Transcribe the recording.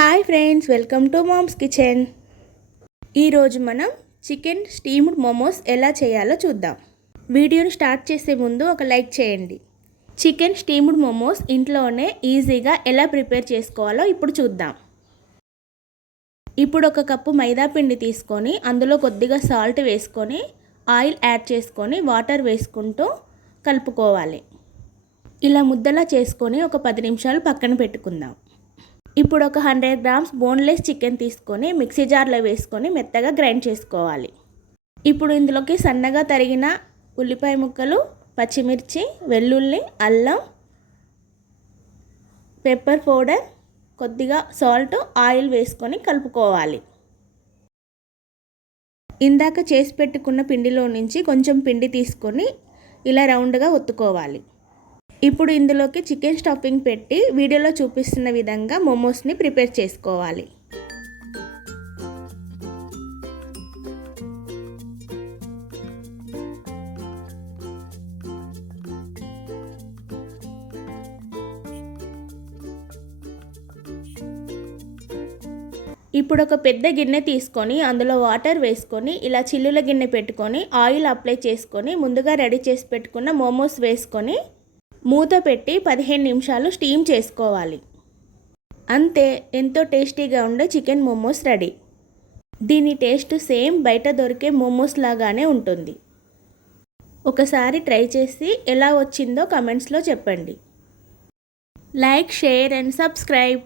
Hi friends, welcome to mom's kitchen. ఈరోజు మనం chicken steamed momos ఎలా చేయాలో చూద్దాం. వీడియోని స్టార్ట్ చేసే ముందు ఒక లైక్ చేయండి. చికెన్ స్టీమ్డ్ మోమోస్ ఇంట్లోనే ఈజీగా ఎలా ప్రిపేర్ చేసుకోవాలో ఇప్పుడు చూద్దాం. ఇప్పుడు ఒక కప్పు మైదా పిండి తీసుకొని అందులో కొద్దిగా సాల్ట్ వేసుకొని ఆయిల్ యాడ్ చేసుకొని వాటర్ వేసుకుంటూ కలుపుకోవాలి. ఇలా ముద్దలా చేసుకొని ఒక 10 నిమిషాలు పక్కన పెట్టుకుందాం. ఇప్పుడు ఒక 100 గ్రామ్స్ బోన్లెస్ చికెన్ తీసుకొని మిక్సీ జార్లో వేసుకొని మెత్తగా గ్రైండ్ చేసుకోవాలి. ఇప్పుడు ఇందులోకి సన్నగా తరిగిన ఉల్లిపాయ ముక్కలు, పచ్చిమిర్చి, వెల్లుల్లి, అల్లం, పెప్పర్ పౌడర్, కొద్దిగా సాల్ట్, ఆయిల్ వేసుకొని కలుపుకోవాలి. ఇందాక చేసి పెట్టుకున్న పిండిలో నుంచి కొంచెం పిండి తీసుకొని ఇలా రౌండ్గా ఒత్తుకోవాలి. ఇప్పుడు ఇందులోకి చికెన్ స్టఫింగ్ పెట్టి వీడియోలో చూపిస్తున్న విధంగా మోమోస్ని ప్రిపేర్ చేసుకోవాలి. ఇప్పుడు ఒక పెద్ద గిన్నె తీసుకొని అందులో వాటర్ వేసుకొని ఇలా చిల్లుల గిన్నె పెట్టుకొని ఆయిల్ అప్లై చేసుకొని ముందుగా రెడీ చేసి పెట్టుకున్న మోమోస్ వేసుకొని మూత పెట్టి 15 నిమిషాలు స్టీమ్ చేసుకోవాలి. అంతే, ఎంతో టేస్టీగా ఉండే చికెన్ మోమోస్ రెడీ. దీని టేస్ట్ సేమ్ బయట దొరికే మోమోస్ లాగానే ఉంటుంది. ఒకసారి ట్రై చేసి ఎలా వచ్చిందో కమెంట్స్లో చెప్పండి. Like, share and subscribe.